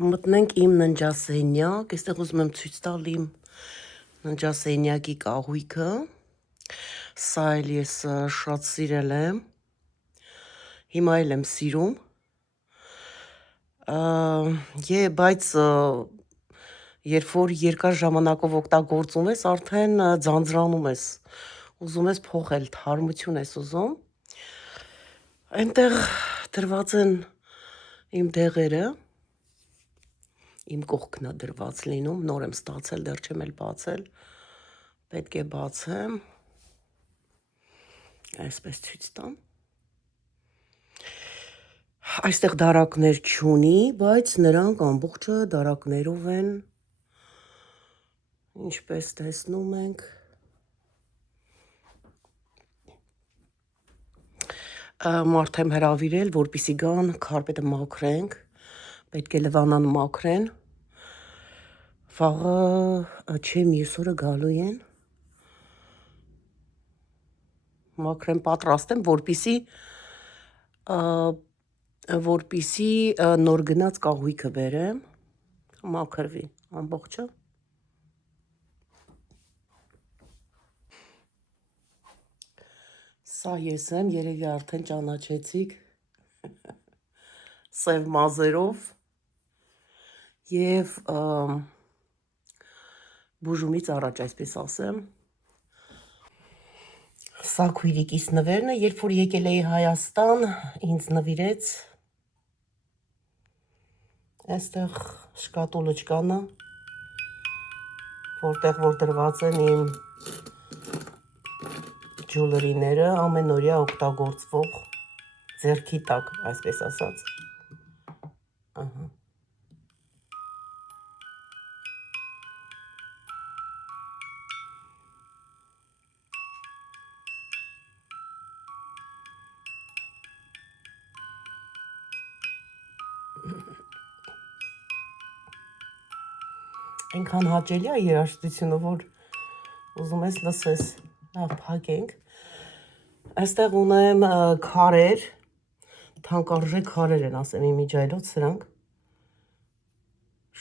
Մտնենք իմ ննջասենյակ, այստեղ ուզում եմ ցույց տալ իմ ննջասենյակի կահույքը, սա էլ ես շատ սիրել եմ, հիմա էլ եմ սիրում, բայց երբ որ երկար ժամանակով օգտագործում ես, արդեն ձանձրանում ես, ուզում ես փոխել, թարմություն ես ուզում, այնտեղ դրված են իմ դեղերը, իմ կողքն է դրված լինում, նոր եմ ստացել, դեռ չեմ էլ բացել, պետք է բացեմ, այսպես ցույց տամ, այստեղ դարակներ չունի, բայց նրանք ամբողջը դարակներով են, ինչպես տեսնում ենք, մարդ եմ հրավիրել, որպեսզի գան քարպետը մաքրենք, պետք է լվանան մաքրեն, վաղը չէ մյուս օրը գալու են, մաքրեմ պատրաստեմ, որպեսզի նոր գնաց կահույքը բերեմ, մաքրվի ամբողջը, սա ես եմ, երևի արդեն ճանաչեցիք, սև մազերով և բուժումից առաջ, այսպես ասեմ, սա քույրիկիս նվերն է, երբ որ եկել էի Հայաստան, ինձ նվիրեց, այստեղ շկատուլոչկանը, որտեղ որ դրված են իմ ջուլերիները, ամենօրյա օգտագործվող ձեռքի տակ, այսպես ասած, այնքան հաճելի է երաժշտությունը, որ ուզում ես լսես, լավ փակենք, այստեղ ունեմ քարեր, թանկարժեք քարեր են, ասեմ իմ իջայլոց սրանք,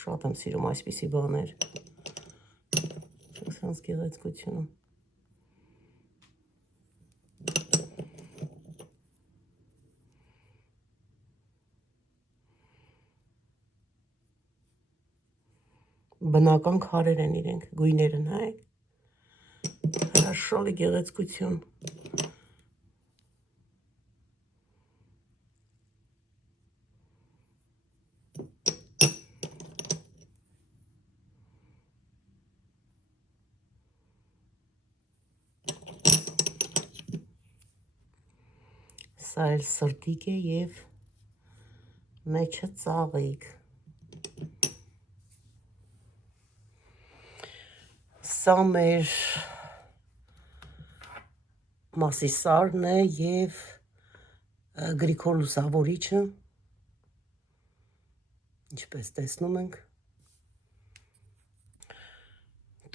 շատ եմ սիրում այսպիսի բաներ, սրանց գեղեցկությունը, բնական քարեր են իրենք, գույներ են, հրաշալի գեղեցկություն, սա էլ սրտիկ է և մեջը ծաղիկ, սա մեր մասիսարն է և գրիքոր լուսավորիչը, ինչպես տեսնում ենք,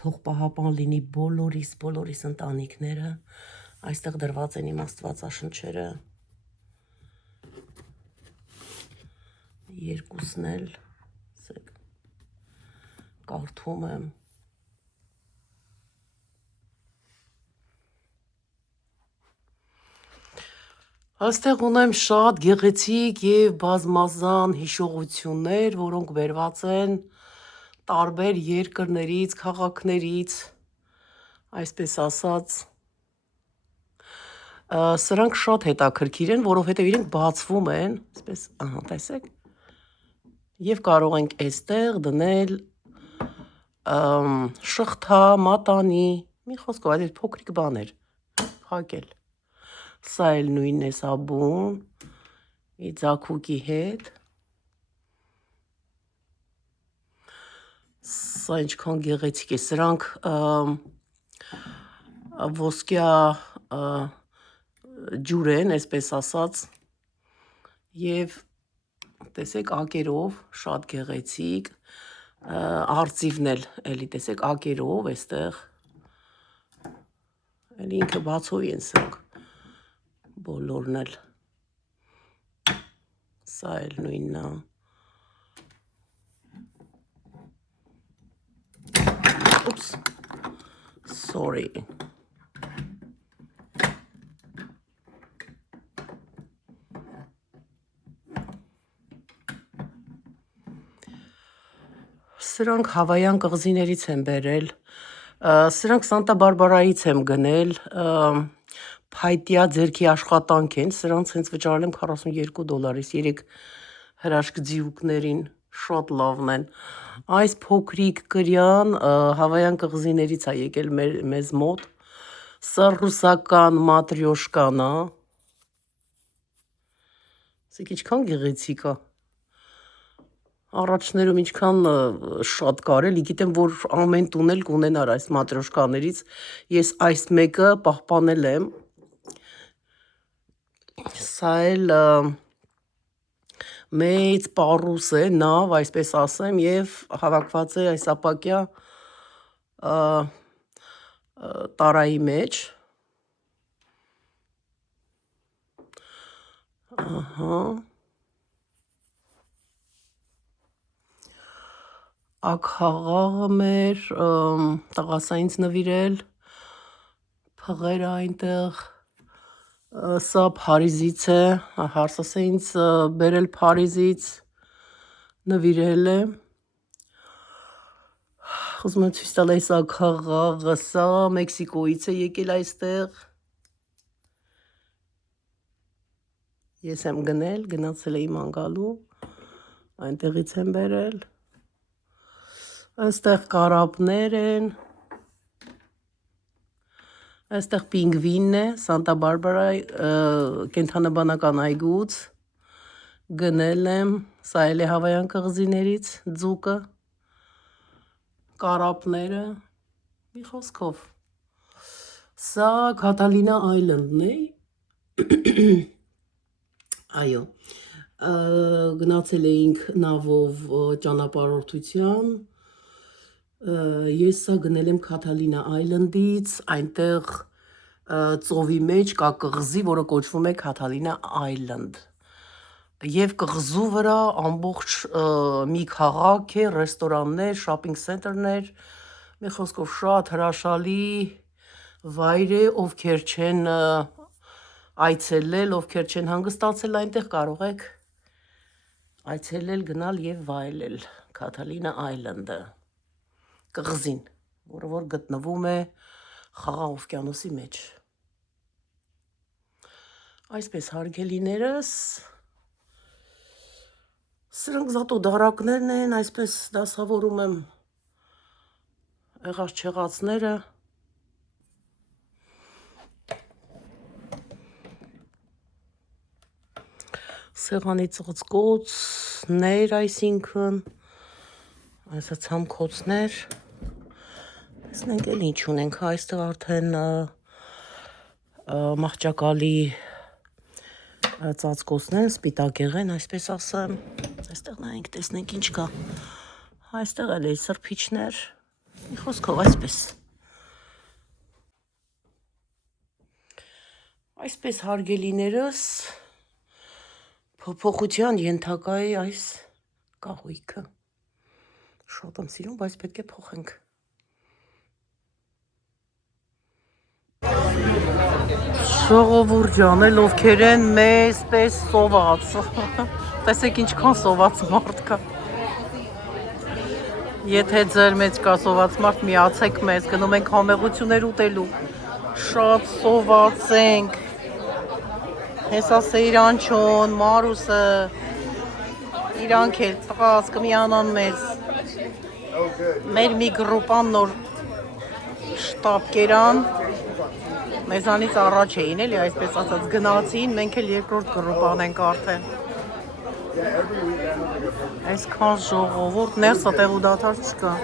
թող պահապան լինի բոլորիս ընտանիքները, այստեղ դրված են իմ աստվածաշնչերը, երկուսն էլ կարդում եմ, այստեղ ունեմ շատ գեղեցիկ և բազմազան հիշողություններ, որոնք բերված են տարբեր երկրներից, քաղաքներից, այսպես ասած, սրանք շատ հետաքրքիր են, որովհետև իրենք բացվում են, այսպես, տեսեք, և կարող ենք այստեղ դնել շղթա, մատանի, մի խոսքով, այդ փոքրիկ բաներ, փակել, սա էլ նույնն է սաբուն, ձագուկի հետ, սա ինչքան գեղեցիկ է, սրանք ոսկյա ջուր են, այսպես ասած, և տեսեք ակերով, շատ գեղեցիկ, արծիվն էլ, էլի տեսեք, ակերով էստեղ, էլի ինքը բացովի են սրանք, բոլորն էլ, սա էլ նույնն է, Sorry. Սրանք հավայան կղզիներից եմ բերել, սրանք Սանտա Բարբարայից եմ գնել, փայտյա ձերքի աշխատանք են, սրանց հենց վճարել եմ $42, 3 հրաշք ձիուկներին, շատ լավն են, այս փոքրիկ կրյան հավայան կղզիներից է եկել մեզ մոտ, սա ռուսական մատրյոշկան է, սեք ինչքան գեղեցիկ է, առաջներում ինչքան շատ կար էլի, գիտեմ, որ ամեն տուն էլ կունենար այս մատրյոշկաներից, ես այս մեկը պահպանել եմ, սա էլ մեծ պարուս է, նավ, այսպես ասեմ, և հավաքված է այս ապակյա տարայի մեջ, ակ հաղաղը մեր, տղասա ինձ նվիրել, փղերը այնտեղ, սա Փարիզից է, հարսս է ինձ բերել Փարիզից, նվիրել է, ուզում եմ ցույց տալ այս ակ հաղաղը, սա Մեքսիկոից է եկել այստեղ, ես եմ գնել, գնացել էի ման գալու, այնտեղից եմ բերել, այստեղ կարապներ են, այստեղ պինգվինն է, Սանտա Բարբարա կենդանաբանական այգուց, գնել եմ, սա էլ է հավայան կղզիներից, ձուկը, կարապները, մի խոսքով, սա Catalina Island-ն է, այո, գնացել էինք նավով ճանապարհորդության, ես սա գնել եմ Catalina Island-ից, այնտեղ ծովի մեջ կա կղզի, որը կոչվում է Catalina Island, և կղզու վրա ամբողջ մի քաղաք է, ռեստորաններ, շոփինգ սենթերներ, մի խոսքով շատ հրաշալի վայր է, ովքեր չեն այցելել, ովքեր չեն հանգստացել այնտեղ կարող եք այցելել, գնալ և վայելել Catalina Island-ը, կղզին, որը որ գտնվում է Խաղաղ օվկիանոսի մեջ, այսպես հարգելիներս, սրանք զատո դարակներն են, այսպես դասավորում եմ եղած չեղածները, սեղանի ծղծկոցներ, այսինքն, այսա ցամքոցներ, տեսնենք էլ ինչ ունենք, այստեղ արդեն մահճակալի ծածկոցներ, սպիտակեղեն, այսպես ասեմ, այստեղ նայենք, տեսնենք ինչ կա, այստեղ էլ է սրբիչներ, մի խոսքով այսպես, այսպես հարգելիներս, փոփոխության ենթակա է այս կահույքը, շատ եմ սիրում, բայց պետք է փոխենք, ժողովուրդ ջան, էլ ովքեր են մեզ պես սոված, տեսեք ինչքան սոված մարդ կա, եթե ձեր մեջ կա սոված մարդ, միացեք մեզ, գնում ենք համեղություններ ուտելու, շատ սոված ենք, հեսա Սեյրանչոն, Մարուսը, իրանք էլ տղաս կմիանան մեզ, մեր մի գրուպան նոր շտապ կերան, մեզանից առաջ էին էլի, այսպես ասած, գնացին, մենք էլ երկրորդ գրուպան ենք արդեն, այսքան ժողովուրդ, ներսը տեղ ու դադար չկա,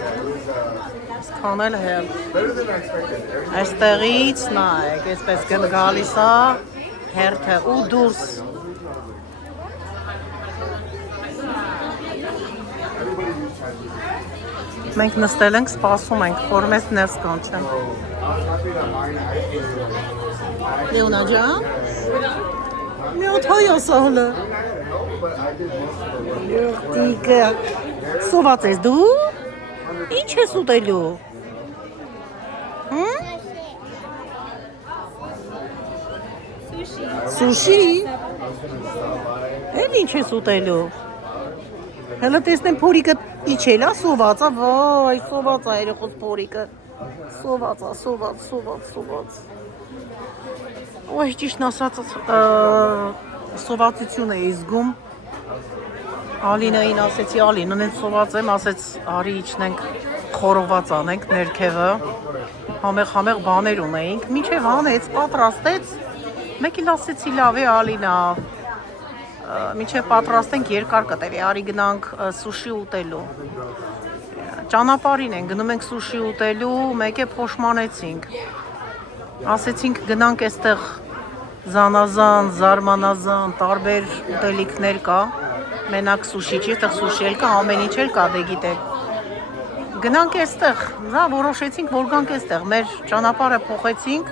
այսքան էլ հել, այստեղից նայեք, այսպես գալիս է, հերթը ու դուրս, մենք նստել ենք, սպասում ենք, որ մեզ ներս կանչեն, Լեոնա ջան, մի օդ հայ ասահլը, լյորդիկը, սոված ես դու, ինչ ես ուտելու, Սուշի։ Էլ ինչ ես ուտելու։ Հələ տեսնեմ փորիկը իջել է, սոված է, վայ, սոված է երեխոս փորիկը։ Սոված է, սոված։ Ոյ, ճիշտն ասած, սովածություն է զգում։ Ալինային ասեցի, Ալինն են սոված եմ, ասեց, արի իջնենք խորոված անենք ներքևը։ Համեղ բաներ ունեինք, մինչև անեց, պատրաստեց, մեկ էլ ասեցի լավ է Ալինա, մինչև պատրաստենք երկար կտևի, արի գնանք սուշի ուտելու։ Ճանապարհին են, գնում ենք սուշի ուտելու, մեկ է փոշմանեցինք։ Ասեցինք գնանք այստեղ զանազան, զարմանազան, տարբեր ուտելիքներ կա, մենակ սուշի չի, այստեղ սուշի էլ կա, ամեն ինչ էլ կա, դե գիտեք։ Գնանք այստեղ, նա որոշեցինք, որ գանք այստեղ, մեր ճանապարհը փոխեցինք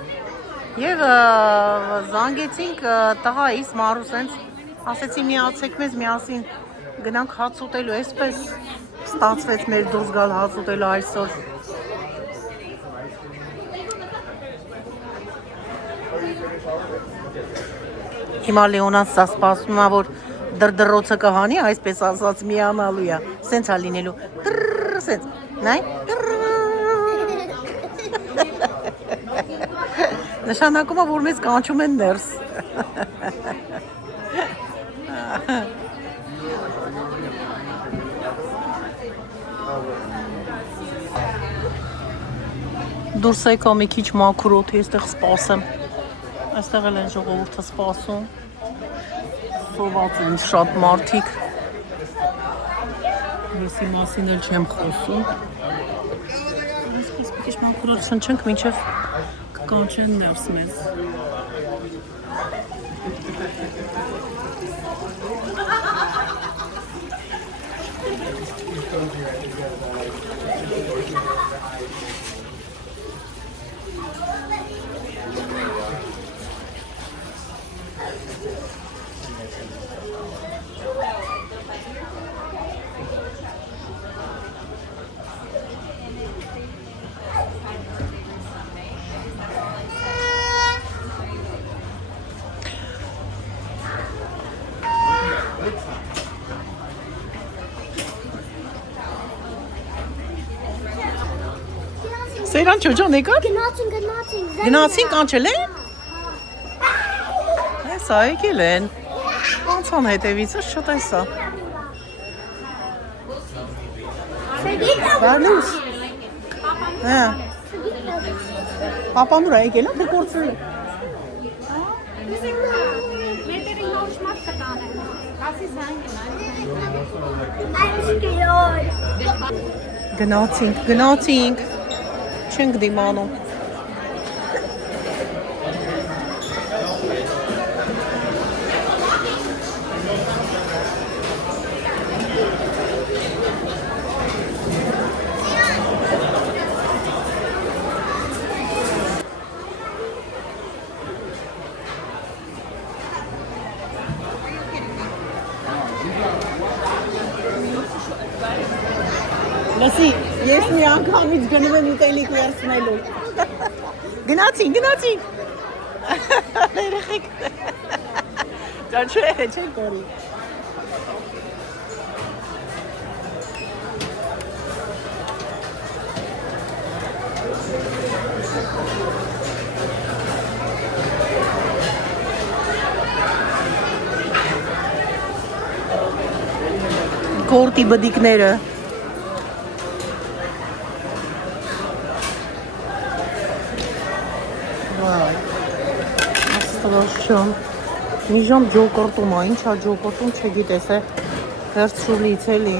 եւ զանգեցինք տղայիս Մարուսենց, ասեցի միացեք մեզ միասին գնանք հաց ուտելու, այսպես ստացվեց մեր դուրս գալ հաց ուտելու այսօր։ Հիմա Լեոնան սա սպասում է, որ դրդռոցը կհանի, այսպես ասած միանալու է, սենց է լինելու, սենց, նայ, նշանակում է, որ մեզ կանչում են ներս։ Դուրս եկա մի քիչ մաքուր օդի, այստեղ սպասեմ։ Այստեղ էլ են ժողովուրդը սպասում։ Սոված են շատ մարդիկ։ Եսի մասին էլ չեմ խոսում։ Այսպես մի քիչ մաքուր օդ շնչենք, մինչև կկանչեն ներս մեզ։ Սերան չոջան եկար։ Գնացին կանչել են։ Հեսա եկել են։ Անցան հետևիցս չտեսա։ Բարլուս։ Հա։ Պապան ուր է եկել, թե կորցրել է։ Գնացինք։ Չենք դիմանում։ Լսի, ես մի անգամից գնում եմ ուտելիք վերցնելու։ Գնացինք։ Երեխեք։ Չեն կորի։ Գորտի բդիկները։ Աստվածաշուն, մի ժամ ջոկորտում է, ինչա ջոկորտում չգիտես է, հերց շուլից էլի։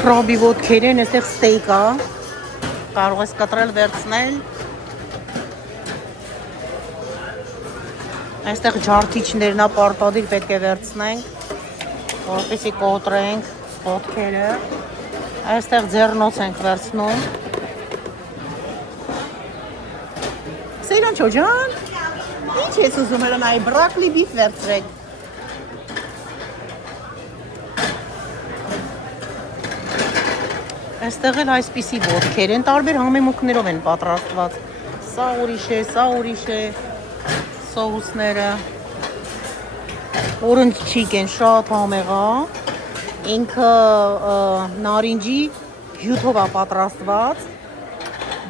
Քրաբի ոտքեր են, այստեղ ստեյք է։ Կարող ես կտրել վերցնել։ Այստեղ ջարդիչներն է, պարտադիր պետք է վերցնենք, որպեսզի կոտրենք ոտքերը։ Այստեղ ձեռնոց ենք վերցնում։ Սեյրանչո ջան, ի՞նչ ես ուզում ելան այ բրոկլի բիֆ վերցրեք։ Այստեղ էլ այսպիսի ոտքեր են, տարբեր համեմունքներով են պատրաստված։ Սա ուրիշ է, սա ուրիշ է, սոուսները։ Orange chicken շատ համեղ է։ Ինքը նարինջի հյութով է պատրաստված։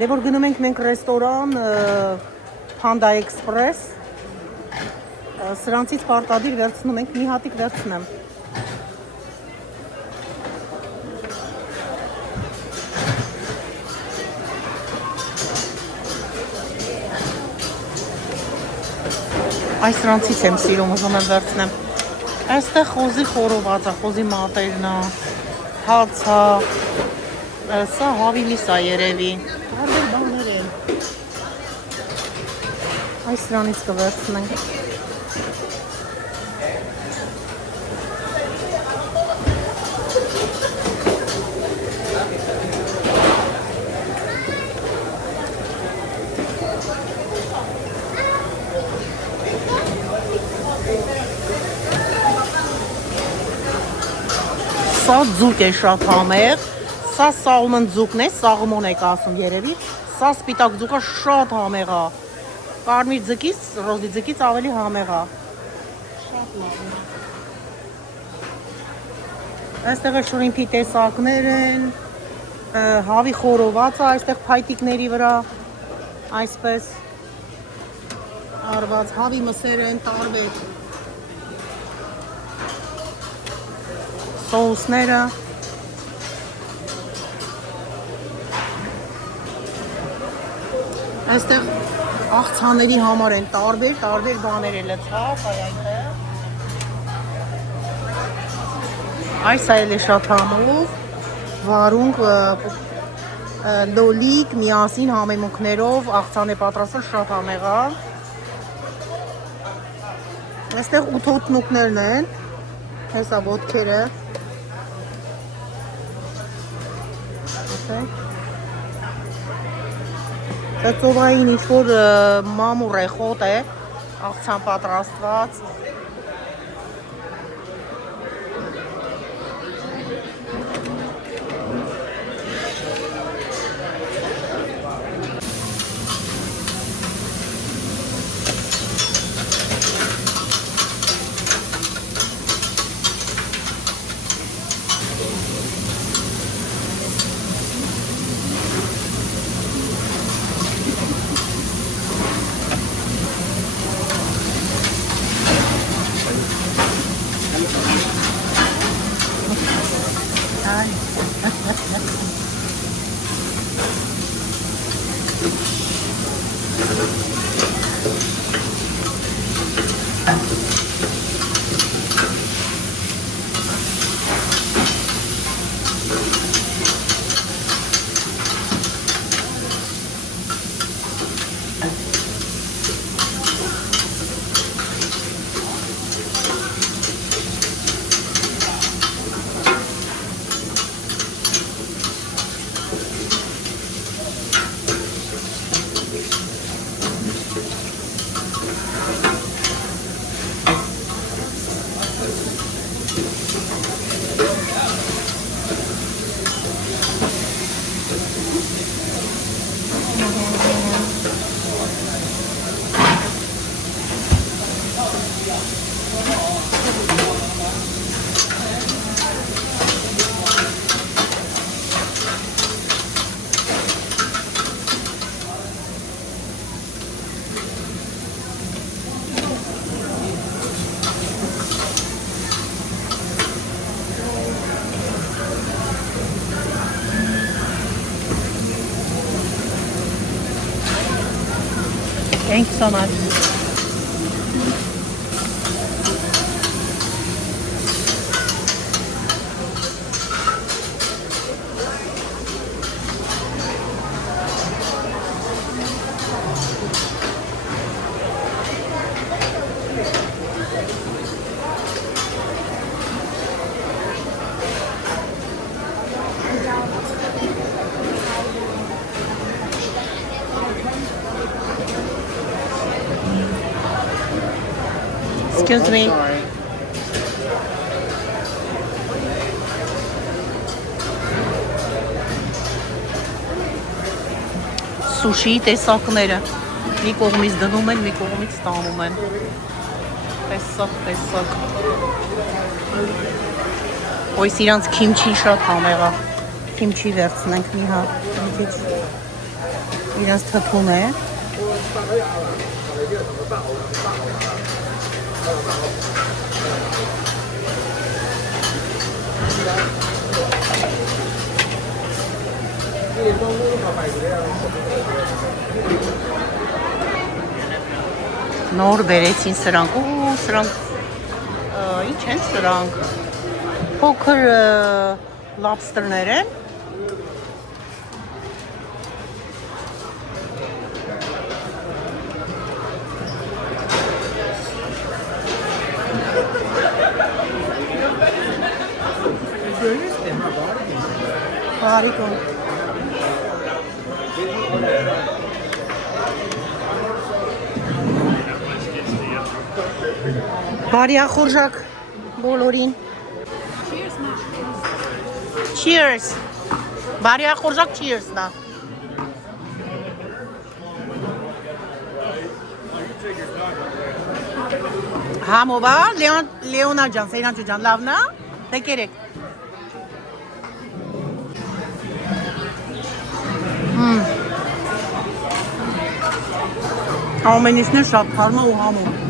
Դե որ գնում ենք մենք ռեստորան Panda Express, սրանցից պարտադիր վերցնում ենք, մի հատիկ վերցնեմ։ Այս սրանցից եմ սիրում, ուզում եմ վերցնեմ։ Այստեղ խոզի խորոված է, խոզի մատերն է, հաց է, սա հավիլիս է երևի, տարբեր բաներ են։ Այս սրանից կվերցնենք։ Սա ձուկ է շատ համեղ, սա սալմոն ձուկն է, սաղմոն եք ասում երևի, սա սպիտակ ձուկը շատ համեղ է, կարմիր ձկից, ռոզի ձկից ավելի համեղ է, շատ լավ է։ Այստեղ է շրիմփի տեսակներ են, հավի խորոված է, այստեղ փայտիկների վրա, այսպես արված, հավի մսեր են տարբեր։ Սոուսները, այստեղ աղցաների համար են տարբեր բաներ է լցված, այնտեղ։ Այս այլ է շատ համով, վարունգ, լոլիկ, միասին համեմունքներով, աղցան է պատրաստել շատ համեղ է։ Այստեղ ութոտնուկներն են, հեսա ոտքերը։ Դա ծովային ինչ-որ մամուռ է, խոտ է, աղցան պատրաստված։ Thank you so much. Excuse me. Սուշի տեսակները մի կողմից դնում են, մի կողմից տանում են։ Տեսակ։ Ոյս իրանց քիմչին շատ համեղ է։ Քիմչի վերցնենք մի հատ։ Իրանց թթուն է։ Նոր բերեցին սրանք, սրանք ինչ են սրանք, փոքր լոբստերներ են, բարիկոն բարյախորժակ բոլորին Cheers բարյախորժակ cheers նա Համովա Լեոնա ջան Սեյրանջու ջան լավն է դեկերեք Ամենիսն է շատ թարմա ու համով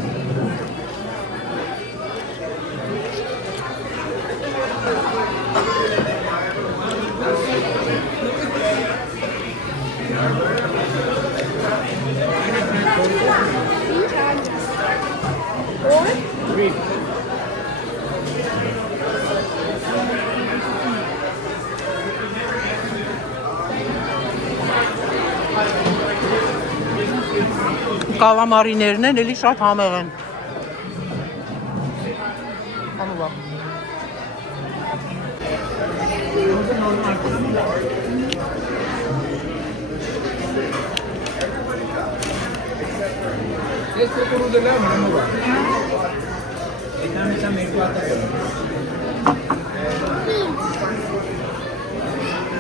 Կալամարիներն են, էլի շատ համեղ են։ Համովա։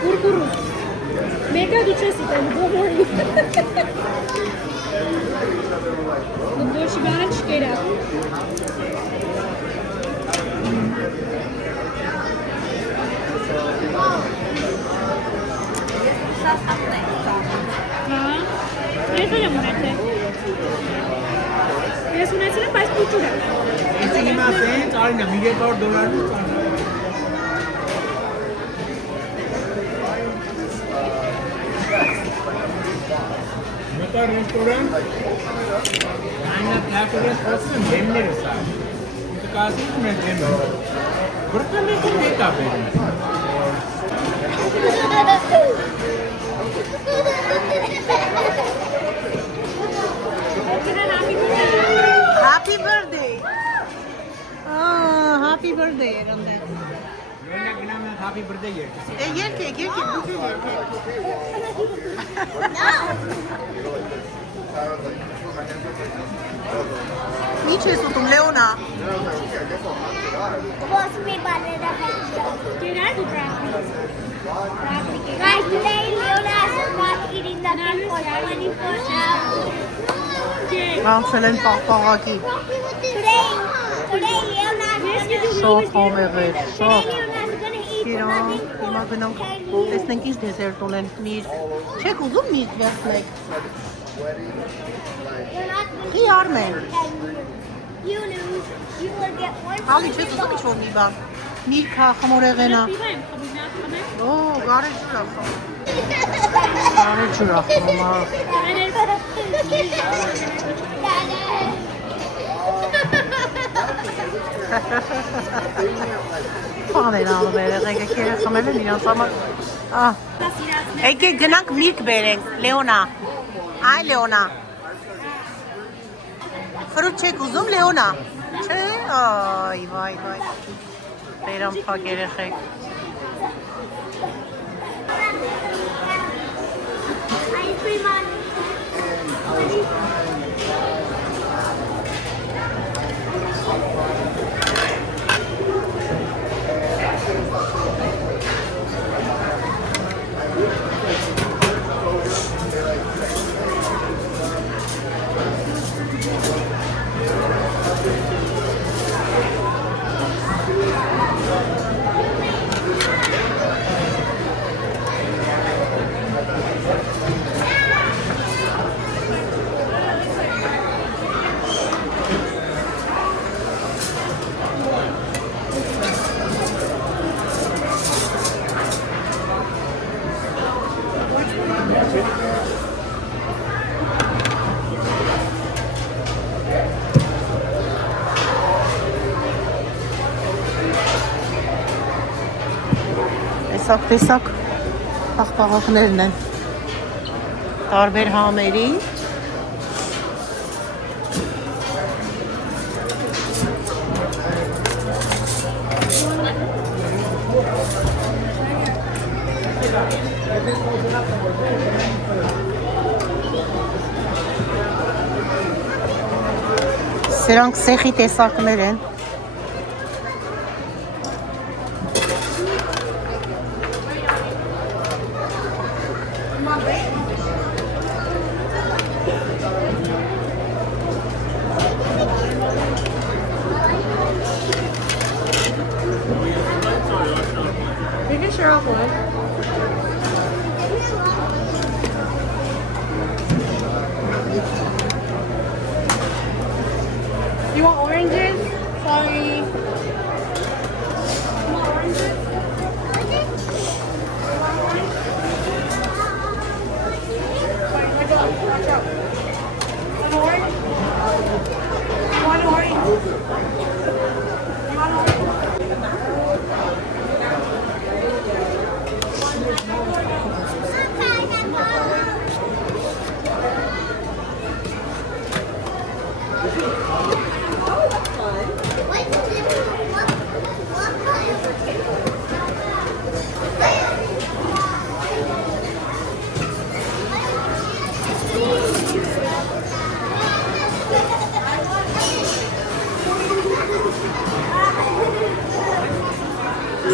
Կուրկուրու։ Մեկը դու չես իտեմ, գոմորի։ Դոշի բանը չկերա։ Ես եմ ունեցել։ Ես ունեցել եմ, բայց պուճուր եմ։ Ես հիմա ասեն, արինա $1,000 Մետա ռեստորան Այնա պլատորես խոսում դեմները սա Կասում են դեմը Որտեղ մենք մեկ ապերում Happy birthday Happy birthday երանդե Նույնակ գնամ ենք happy birthday երկես Երկեք, դուք երկեք Ինչ ես ուտում, Լեոնա What's me banana Can I do broccoli? Guys, today Leona is not eating nothing for 24 hours. Կանցել են պաղպաղակի Today Leona is Շատ համեղ էր, շատ gonna eat Իրան, nothing հիմա գնանք տեսնենք ինչ դեզերտ ունեն միրգ Չեք ուզում միրգ վերցնեք Խիար մենք You lose. You will get one. Հալի չես ուզում ինչ-որ մի բան Միրգ հա, խմորեղենա Օ, գարեջուր է խմում Գարեջուր է խմում, հա Բան են անում երեխեք, եկերը խմել են իրանց համար Եկեք գնանք միրգ բերենք, Լեոնա Այ Լեոնա Ֆրուտ չեք ուզում, Լեոնա Չէ, այ, վայ Բերամ փակ երեխեք տեսակ աղբաղակներն են տարբեր համերի Սրանք սեխի տեսակներ են You want oranges? Sorry. You want oranges? Sorry, watch out. Watch out. An orange? You want an orange? You want an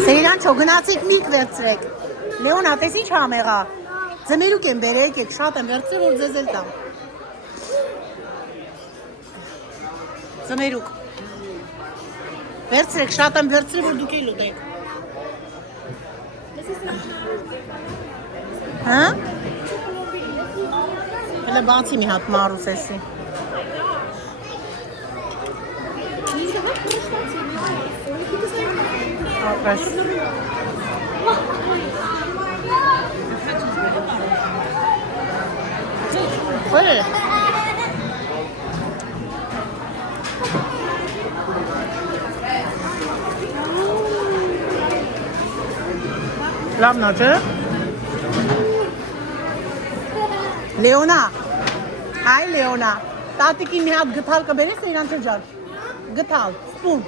Սեյրանչո գնացեք միք վերցրեք Լեոնա տես ինչ համեղա Ձմերուկ եմ բերեք եք շատ եմ վերցրել որ ձեզ էլ տամ Ձմերուկ Վերցրեք շատ եմ վերցրել որ դուք էլ ուտեք Հա? Հələ բացի մի հատ մարուս էսի Ապրես Որ է Լավն է չէ Լեոնա Հայ Լեոնա Տատիկին մի հատ գթալ կբերես Սեյրանչո ջան Գթալ սպուն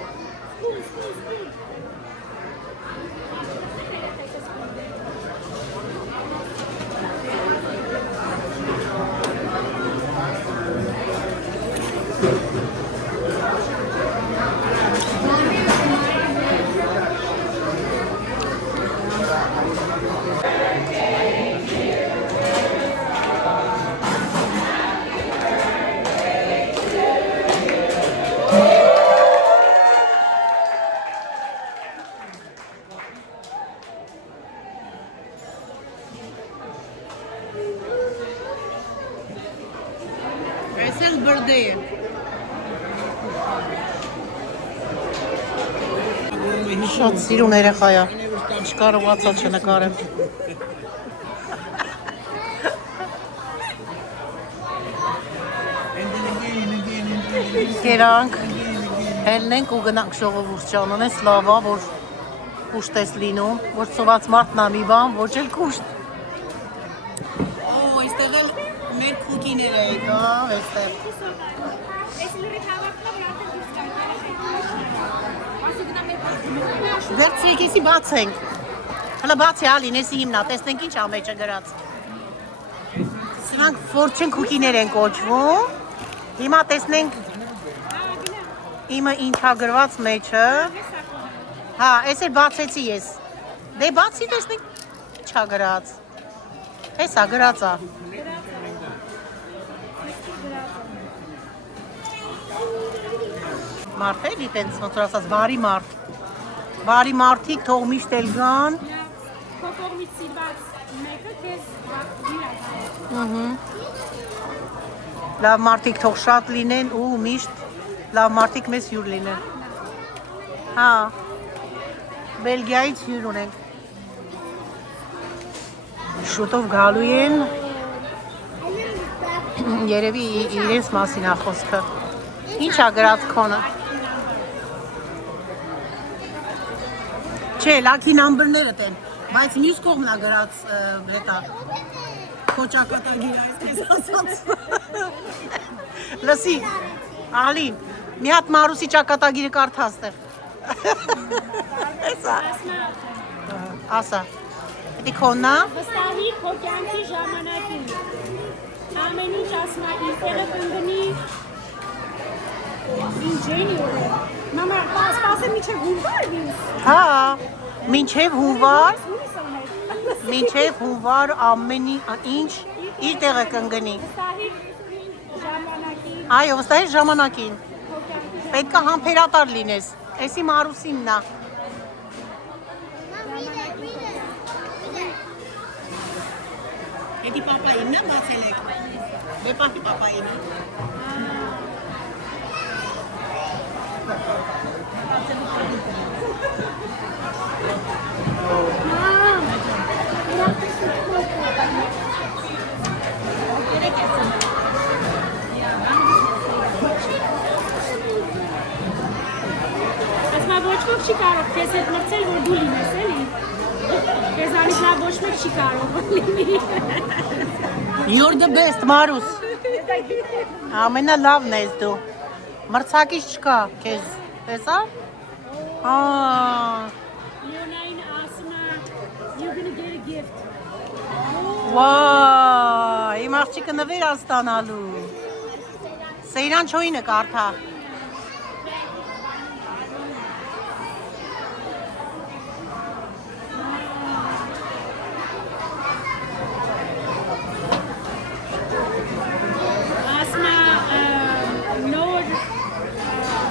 Այսել բրդե է Շատ սիրուն երեխա է Չկարողացա չնկարեմ Կերանք Հելնենք ու գնանք ժողովուրդ ճանոն ես լավա որ կուշտ ես լինում որ ծոված մարդն ամի բան ոչ էլ կուշտ Օ այստեղ էլ մեր քուքիները եկա այստեղ Վերցրեք եսի բացենք Հələ բացի ալին եսի հիմնա տեսնենք ինչ ամեջը գրած Սրանք ֆորչեն քուքիներ են կոչվում Հիմա տեսնենք իմը ինչա գրված մեջը Հա, ես էլ բացեցի ես Դե բացի տեսնենք ինչա գրած Հեսա գրածա Մարդ էլի տենց ոնց որ ասած բարի մարդ Բարի մարդիկ թող միշտ էլ գան Կողմից սիրված մեկը քեզ Լավ մարդիկ թող շատ լինեն ու միշտ լավ մարդիկ մեզ հյուր լինեն Հա Բելգիայից հյուր ունենք Շուտով գալու են Երևի իրենց մասին ա խոսքը Ինչ ա գրած քոնը Չէ, լաքի նամբրները տեն Բայց մյուս կողմն է գրած հետա քոճակատագիր այսպես ասած։ Լսի, Ալին, մի հատ Մարուսի ճակատագիրը կարդա ստեղ։ Էսա։ Ասա։ Էդի քոննա։ Վստահի քո կյանքի ժամանակին։ Ամեն ինչ ասնա իր տեղը կընկնի։ Ինժենիոր է։ Մամա, սպասեմ միջև հունվար ինձ։ Հա, մինչև հունվար ամեն ինչ իր տեղը կընկնի։ Վստահի ժամանակին։ Այո, վստահի ժամանակին։ Պետք է համբերատար լինես։ Էսի Մարուսինն է։ Էդի պապայինն է բացել եք։ Բեպապի պապայինը։ Ասմա ոչ ոք չի կարող քեզ հետ մրցել, որ դու լինես, էլի։ Քեզանից լավ ոչ մեկ չի կարող լինի։ You're the best, Marus։ Ամենալավն ես դու։ Մրցակից չկա քեզ։ Տեսա՞։ Լիոնային ասում է, you're gonna get a gift։ Վայ, իմ աղջիկը նվեր ստանալու։ Սեյրան չոյինը կարդա։ Ասում է նոր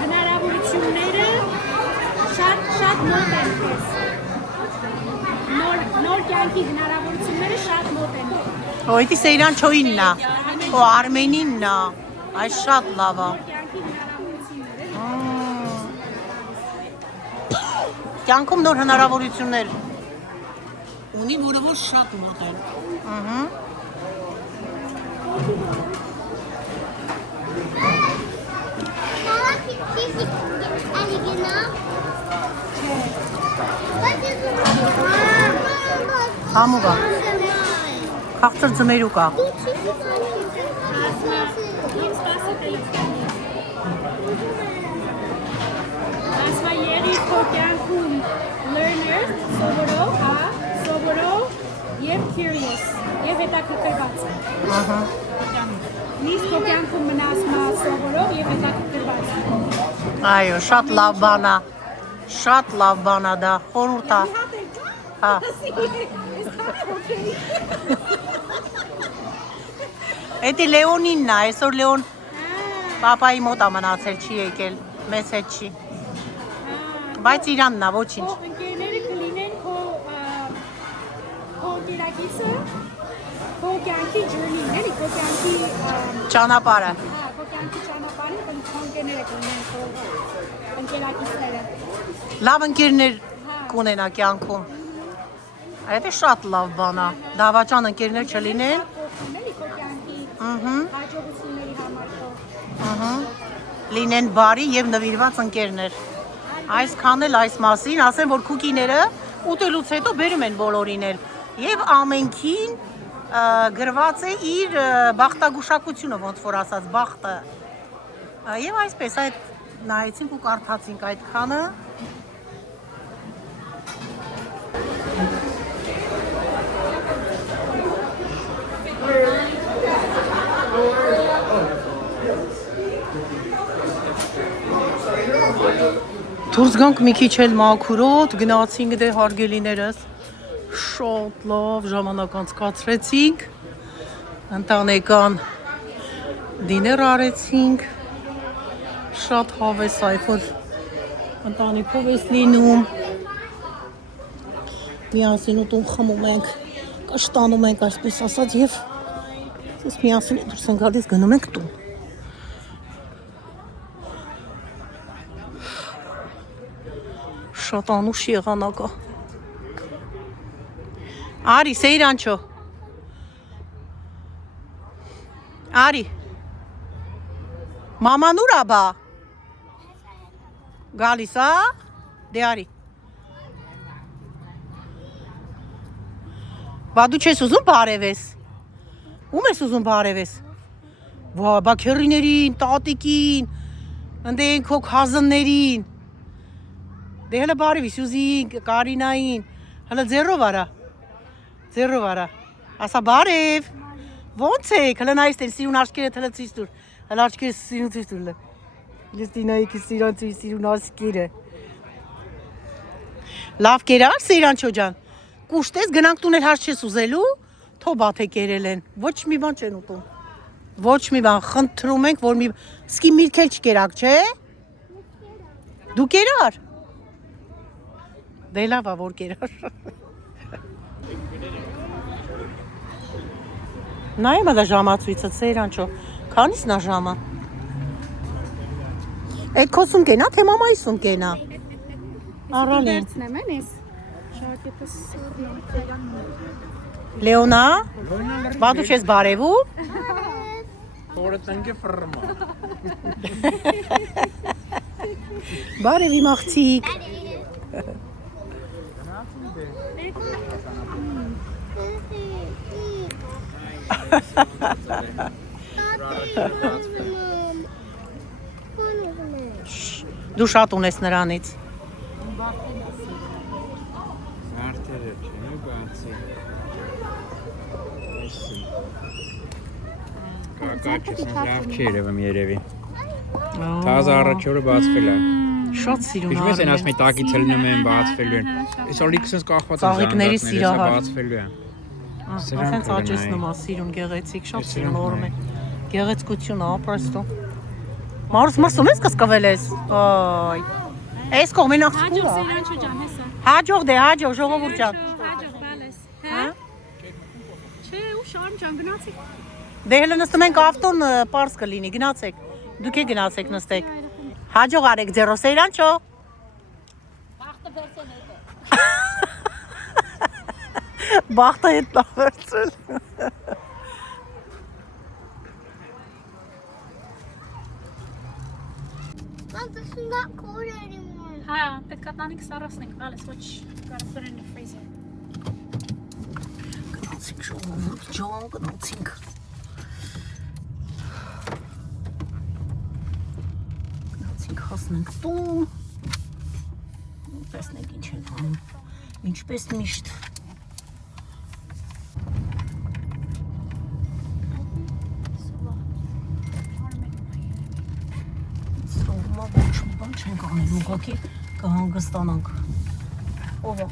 հնարավորությունները շատ մոտ են քեզ։ Նոր կյանքի հնարավորությունները շատ մոտ են։ Օյդի Սեյրան չոյինն է։ Օ Արմենինն է։ Այս շատ լավ է։ Կյանքի հնարավորությունները։ Կյանքում նոր հնարավորություններ ունի, որը որ շատ մոտ են։ Ահա։ Համուղա։ Խաղցր ձմերու կա։ Ասմա երի քո կյանքում learner, սովորող և curious և հետաքրքրված։ Ահա։ Միշտ քո կյանքում մնաս սովորող և հետաքրքրված։ Այո, շատ լավ բան է։ Շատ լավ բան է դա, խորհուրդ է։ Հա։ Էդի Լեոնինն է, այսօր Լեոն պապայի մոտ է մնացել, չի եկել, մեզ հետ չի։ Բայց Իրանն է, ոչինչ։ Քո ընկերները կլինեն քո ընկերակիցը, քո կյանքի journey-ն, էլի, քո կյանքի Ճանապարհը։ քո կյանքի ճանապարհին քո ընկերները կլինեն քո ընկերակիցները։ Լավ ընկերներ կունենա կյանքում։ Այդ է շատ լավ բան է։ Դավաճան ընկերներ չլինեն։ Էլի քո կյանքի Ահա։ հաջողությունների համար քո։ Ահա։ Լինեն բարի եւ նվիրված ընկերներ։ Այսքան էլ այս մասին, ասեմ որ քուկիները ուտելուց հետո բերում են բոլորին էլ եւ ամենքին գրված է իր բախտագուշակությունը, ոնց որ ասած, բախտը։ Եվ այսպես այդ նայեցինք ու կարդացինք այդքանը։ Դուրս գանք մի քիչ էլ մաքուրոտ, գնացինք դե հարգելիներս, շատ լավ ժամանակ անցկացրեցինք, ընտանեկան դիներ արեցինք, շատ հավես այդօր ընտանիքով ես լինում, միասին ուտում խմում ենք, կշտանում ենք այսպես ասած և միասին դուրս են գալիս գնում ենք տուն։ Շատ անուշ եղանակ է։ Արի, Սեյրանչո։ Արի։ Մաման ուր ա բա։ Գալիս, ա։ Դե արի։ Բա դու չես ուզում բարևես։ Ում ես ուզում բարևես։ Ვა, բա քերիներին, տատիկին, ընդեն քո քազններին։ Դե հələ բարևի Սյուզին, Կարինային, հələ ձեռով արա։ Ձեռով արա։ Ասա բարև։ Ոնց եք։ Հələ նայես տեն սիրուն աչքերը հələ ցույց տուր։ Հələ աչքերը սիրուն ցույց տուր։ Լստինայի սիրուն աչքերը։ Լավ կերար Սեյրանչո ջան։ Կուշտես գնանք տունել հարց չես ուզելու, թո բաթե կերել են։ Ոչ մի բան չեն ուտում։ Ոչ մի բան, խնդրում ենք, որ մի սկի միրքել չկերակ, չէ։ Դու կերար։ Դե լավ ա որ կերար։ Նայեմ ալա ժամացույցը Սեյրանչո։ Քանիսն ա ժամը։ Այդ քոսում կենա, թե մամայիսում կենա։ Առալին։ Լեոնա, բա դու չես բարևու։ Թորը տնկե ֆռմա։ Բարևի մաղցիկ։ Դու շատ ունես նրանից։ Արտերը չեն բացի։ Կակաչս լավ չի երևում երևի։ Տազը առաջորը բացվել է։ Շատ սիրուն Ինչպես են ասում տակից լնում են բացվելու են։ Այսօր լիքսս կախված է ծաղիկների սիրահար։ բացվելու է։ Ասենց աճեցնում է սիրուն գեղեցիկ, շատ սիրուն օրում է։ Գեղեցկություն ապրեստո։ Մարուս մասում ես կսկվել ես։ Այ։ Այս կողմին աղցկուր է։ Հաջող դե, հաջող, ժողովուրդ ջան։ Հա։ Չէ, ու շարմ ջան գնացեք։ Դե հələ նստում ենք ավտոն պարզ կլինի, գնացեք։ Դուք է գնացեք նստեք։ Հաջող արեք ձեռո Սեյրանչո։ Բախտը հետ լավ վերցրել։ Անդասունգա կորերին։ Հա, պետք է տանիք սառասնենք, ալես ոչ կարա պրեն ֆրիզեր։ Գնացինք ժողովուրդ ջան, գնացինք։ Գնացինք հասնենք տուն։ Տեսնենք ինչ են անում։ Ինչպես միշտ։ Սովորումա ոչ մի բան չենք անել, ուղղակի կհանգստանանք։ Ով է։